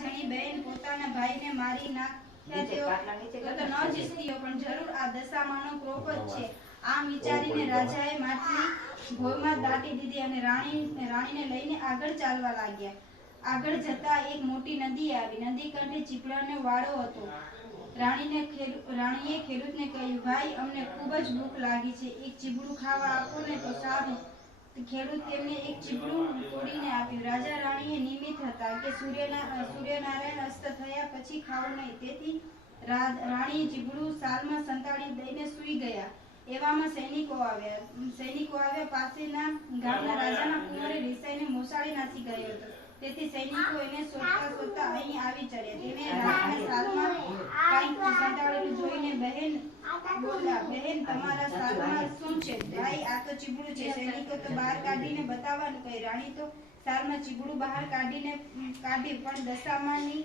જણી બહેન પોતાના ભાઈને મારી નાખ્યા તેઓ તો ન જીતતીઓ, પણ જરૂર આ દશામાંનો ક્રોપ જ છે. આમ વિચારીને રાજાએ માટલી ભોયમાં દાટી દીધી અને રાણીને લઈને આગળ ચાલવા લાગ્યા. આગળ જતા એક મોટી નદી આવી. નદી કાંઠે ચીપડાનો વાડો હતો. રાણીએ ખેડૂતને કહ્યું, ભાઈ, અમને ખૂબ જ ભૂખ લાગી છે, એક ચીબડું ખાવા આપો ને તો સારું. ખેડૂત તેમને એક ચીબડું તોડીને આપ્યું. રાજા રાણીએ નિમિત્ત હતા કે સૂર્યનારાયણ અસ્ત થયા પછી ખાવું નહીં, તેથી રાણીએ ચીબડું સાલમાં સંતાડી દઈને સૂઈ ગયા. એવામાં સૈનિકો આવ્યા. પાસેના ગામના રાજાના કુંવરે રિસાઈને મોસાળી નાસી ગયો હતો, તેથી સૈનિકો એને શોધતા અહીં આવી ચડ્યા. તેને રાણીના સાલમાં કંઈક સંતાડેલું જોઈને બહેન બોલ્યા, બહેન, તમારા સાલમાં શું છે? ભાઈ, આ તો ચીબડું છે. સૈનિકો તો બહાર કાઢીને બતાવવાનું કહી. રાણી તો સાલમાં ચીબડું બહાર કાઢ્યું, પણ દશામાની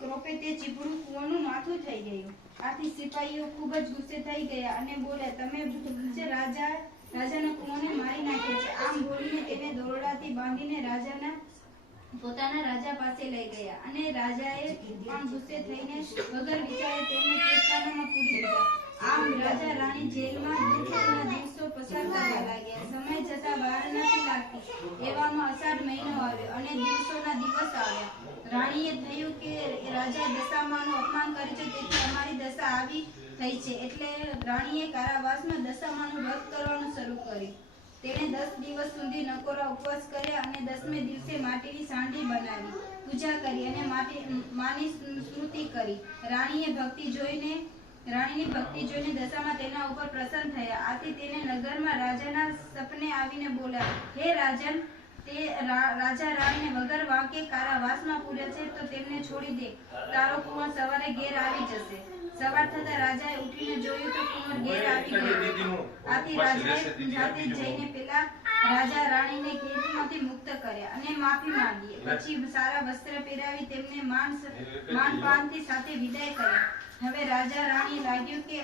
ક્રોપે તે ચીબડું કુંવરનું માથું થઈ ગયું. આથી સિપાહીઓ ખૂબ જ ગુસ્સે થઈ ગયા અને બોલ્યા, તમે રાજાના કુંવરને મારી નાખ્યા છે. આમ બોલીને તેને દોરડાથી બાંધીને પોતાના રાજા પાસે લઈ ગયા અને રાજાએ પણ ગુસ્સે થઈને વગર વિચારે તેમને કેદખાનામાં પૂરી દીધા. આમ રાજા રાણી જેલમાં દુઃખના દિવસો પસાર કરવા લાગ્યા. સમય જતા વાર નથી લાગતી. એવામાં અષાઢ મહિનો આવ્યો અને દિવસોના દિવસ આવ્યા. રાણીએ થયું કે રાજા દશામાનું અપમાન કરે છે, તેથી અમારી દશા આવી થઈ છે. એટલે રાણીએ કારાવાસમાં દશામાનું વ્રત કરવાનું શરૂ કર્યું. તેણે 10 દિવસ સુધી નકોરા ઉપવાસ કર્યા અને 10મે દિવસે માટીની સાંઢી બનાવી, પૂજા કરી અને માની સ્તુતિ કરી. રાણીની ભક્તિ જોઈને દશામાં તેના ઉપર પ્રસન્ન થયા. આથી તેને નગરમાં રાજાના સપને આવીને બોલ્યા, હે રાજન, તે રાજા રાણીને વગર વાંકે કારાવાસમાં પૂર્યા છે, તો તેમને છોડી દે. તારો કુંવર સવારે ઘેર આવી જશે. સવાર થતા રાજાએ ઉઠીને જોયું તો કુંવર ઘેર આવી ગયો. આથી રાજાએ જાતે જઈને પેલા રાજા રાણીને કેદમાંથી મુક્ત કર્યા અને માફી માંગી. પછી સારા વસ્ત્ર પહેરાવી તેમને માનપાનથી સાથે વિદાય કર્યા. હવે રાજા રાણી લાગ્યું કે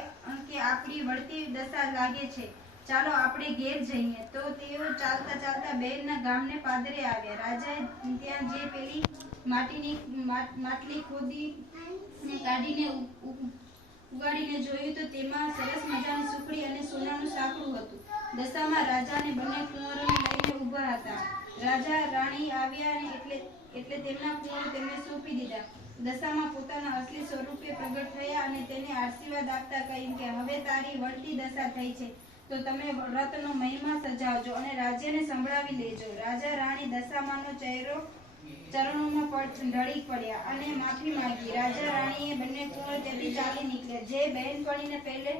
આપણી વળતી દશા લાગે છે, ચાલો આપણે ઘેર જઈએ. તો તેઓ ચાલતા ચાલતા બહેનના ગામને પાદરે આવ્યા. રાજાએ ત્યાં જે પેલી માટલી ખોદીને કાઢીને ઉગાડીને જોયું તો તેમાં સરસ મજાની સુખડી અને સોનાનું સાંકળું હતું. દશામાં રાજા અને બંને કુંવરોને લઈને ઊભા હતા. રાજા રાણી આવ્યા એટલે તેમના કુંવરો તેમને સોંપી દીધા. દશામાં પોતાના અસલી સ્વરૂપે પ્રગટ થયા અને તેને આશીર્વાદ આપતા કહ્યું કે હવે તારી વળતી દશા થઈ છે, તો તમે વ્રતનો મહિમા સજાવજો અને રાજ્યને સંભળાવી લેજો. રાજા રાણી દશામાનો ચરણોમાં ઢળી પડ્યા અને માફી માંગી. રાજા રાણીએ બંને કુંવર ત્યાંથી ચાલી નીકળ્યા. જે બહેનપણીને પહેલે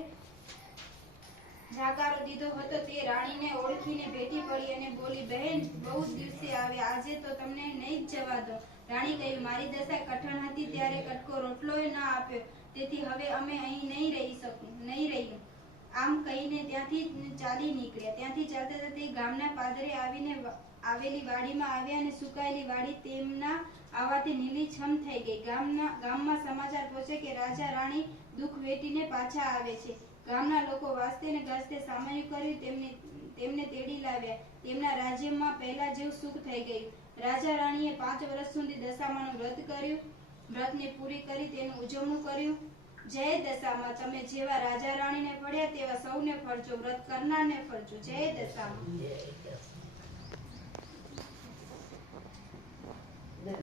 જાકારો દીધો હતો તે રાણીને ઓળખીને ભેટી પડી અને બોલી, બહેન, બહુ દિવસે આવ્યા, આજે તો તમને નહીં જ જવા દો. રાણી કહ્યું, મારી દશા કઠણ હતી ત્યારે કટકો રોટલોય ન આપ્યો, તેથી હવે અમે અહીં નહીં રહીએ. આમ કહીને ત્યાંથી ચાલી નીકળ્યા. ત્યાંથી ચાલતા ચાલતા ગામના પાદરે આવેલી વાડીમાં આવ્યા અને સુકાયેલી વાડી તેમના આવવાથી લીલીછમ થઈ ગઈ. ગામમાં સમાચાર પહોંચે કે રાજા રાણી દુઃખ વેઠીને પાછા આવે છે. ગામના લોકો વાસ્તે ને ગાસ્તે સામયું કર્યું, તેમને તેડી લાવ્યા. તેમના રાજ્યમાં પહેલા જેવું સુખ થઈ ગયું. રાજા રાણીએ 5 વર્ષ સુધી દશામાનું વ્રત કર્યું. વ્રતને પૂરી કરી તેનું ઉજવણું કર્યું. જય દશામાં, તમે જેવા રાજા રાણીને ફળ્યા તેવા સૌને ફળજો, વ્રત કરનારને ફળજો. જય દશામાં.